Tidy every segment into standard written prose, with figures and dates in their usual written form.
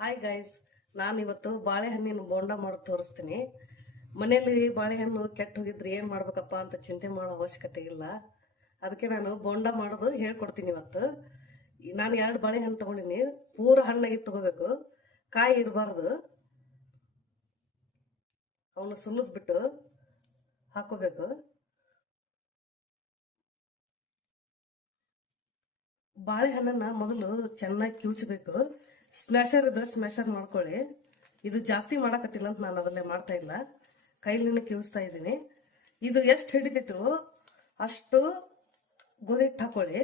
Hi guys, ನಾನು ಇವತ್ತು ಬಾಳೆಹಣ್ಣಿನ ಬೋಂಡ ಮಾಡಿ ತೋರಿಸ್ತೀನಿ. ಮನೆಯಲ್ಲಿ ಬಾಳೆಹಣ್ಣು ಕೆಟ್ಟು ಹೋಗಿದ್ರೆ ಏನು ಮಾಡ್ಬೇಕಪ್ಪ ಅಂತ ಚಿಂತೆ ಮಾಡೋ ಅವಶ್ಯಕತೆ ಇಲ್ಲ. ಅದಕ್ಕೆ ನಾನು ಬೋಂಡ ಮಾಡೋದು ಹೇಳ್ಕೊಡ್ತೀನಿ ಇವತ್ತು. ನಾನು 2 ಬಾಳೆಹಣ್ಣು ತಗೊಂಡಿನಿ. ಪೂರ ಹಣ್ಣಾಗಿ ತಗೋಬೇಕು, ಕಾಯಿ ಇರಬಾರ್ದು. ಅವನು ಸುಲಿದ್ಬಿಟ್ಟು ಹಾಕೋಬೇಕು. ಬಾಳೆಹಣ್ಣನ್ನ ಮೊದಲು ಚೆನ್ನಾಗಿ ಕಿವುಚಬೇಕು. ಸ್ಮ್ಯಾಶರ್ ಇದ್ರೆ ಸ್ಮ್ಯಾಶರ್ ಮಾಡ್ಕೊಳ್ಳಿ. ಇದು ಜಾಸ್ತಿ ಮಾಡಕತ್ತಿಲ್ಲ ಅಂತ ನಾನು ಅದನ್ನೇ ಮಾಡ್ತಾ ಇಲ್ಲ, ಕೈಲಿನ ಕಿವಿಸ್ತಾ ಇದ್ದೀನಿ. ಇದು ಎಷ್ಟು ಹಿಡಿತೈತೋ ಅಷ್ಟು ಗೋಧಿ ಹಿಟ್ಟು ಹಾಕೊಳ್ಳಿ,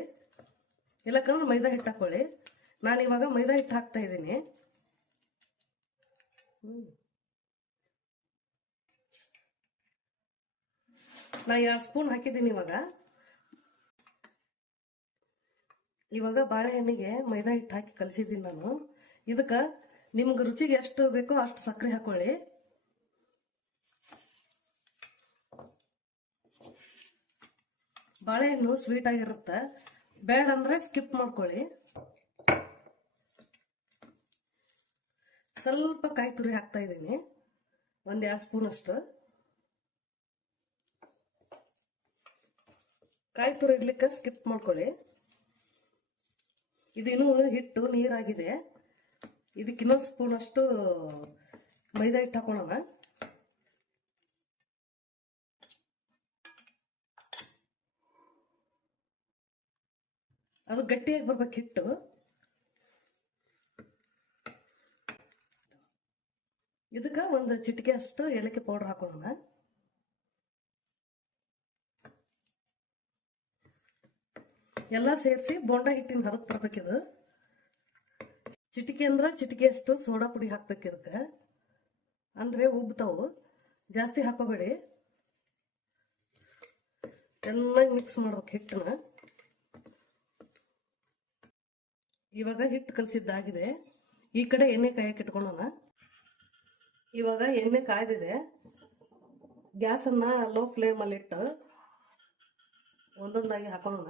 ಇಲ್ಲಕಂದ್ರೆ ಮೈದಾ ಹಿಟ್ಟು ಹಾಕೊಳ್ಳಿ. ನಾನು ಇವಾಗ ಮೈದಾ ಹಿಟ್ಟು ಹಾಕ್ತಾ ಇದ್ದೀನಿ. ನಾ 2 ಸ್ಪೂನ್ ಹಾಕಿದ್ದೀನಿ. ಇವಾಗ ಬಾಳೆಹಣ್ಣಿಗೆ ಮೈದಾ ಹಿಟ್ಟು ಹಾಕಿ ಕಲಸಿದ್ದೀನಿ ನಾನು. ಇದಕ್ಕೆ ನಿಮ್ಗೆ ರುಚಿಗೆ ಎಷ್ಟು ಬೇಕೋ ಅಷ್ಟು ಸಕ್ಕರೆ ಹಾಕೊಳ್ಳಿ. ಬಾಳೆಹಣ್ಣು ಸ್ವೀಟ್ ಆಗಿರುತ್ತೆ, ಬೇಡ ಅಂದ್ರೆ ಸ್ಕಿಪ್ ಮಾಡ್ಕೊಳ್ಳಿ. ಸ್ವಲ್ಪ ಕಾಯಿ ತುರಿ ಹಾಕ್ತಾ ಇದ್ದೀನಿ, 1-2 ಸ್ಪೂನ್ ಅಷ್ಟು. ಕಾಯಿ ತುರಿ ಇಡ್ಲಿಕ್ಕೆ ಸ್ಕಿಪ್ ಮಾಡ್ಕೊಳ್ಳಿ. ಇದಿನ್ನೂ ಹಿಟ್ಟು ನೀರಾಗಿದೆ. ಇದಕ್ಕೆ ಇನ್ನೊಂದು ಸ್ಪೂನ್ ಅಷ್ಟು ಮೈದಾ ಹಿಟ್ಟು ಹಾಕೋಣ. ಅದು ಗಟ್ಟಿಯಾಗಿ ಬರ್ಬೇಕು ಹಿಟ್ಟು. ಇದಕ್ಕೆ ಒಂದು ಚಿಟಿಕೆ ಅಷ್ಟು ಏಲಕ್ಕಿ ಪೌಡರ್ ಹಾಕೋಣ. ಎಲ್ಲ ಸೇರಿಸಿ ಬೋಂಡ ಹಿಟ್ಟಿನ ಹದಕ್ಕೆ ಬರ್ಬೇಕಿದು. ಚಿಟಿಕೆ ಅಂದ್ರೆ ಚಿಟಿಕೆ ಅಷ್ಟು ಸೋಡಾ ಪುಡಿ ಹಾಕ್ಬೇಕು ಇದಕ್ಕೆ, ಅಂದ್ರೆ ಉಬ್ತಾವು. ಜಾಸ್ತಿ ಹಾಕೋಬೇಡಿ. ಚೆನ್ನಾಗಿ ಮಿಕ್ಸ್ ಮಾಡ್ಬೇಕು ಹಿಟ್ಟನ್ನ. ಇವಾಗ ಹಿಟ್ಟು ಕಲಸಿದ್ದಾಗಿದೆ. ಈ ಕಡೆ ಎಣ್ಣೆ ಕಾಯಕ್ಕೆ ಇಟ್ಕೊಳ್ಳೋಣ. ಇವಾಗ ಎಣ್ಣೆ ಕಾಯ್ದಿದೆ. ಗ್ಯಾಸನ್ನ ಲೋ ಫ್ಲೇಮಲ್ಲಿ ಇಟ್ಟು ಒಂದೊಂದಾಗಿ ಹಾಕೋಣ.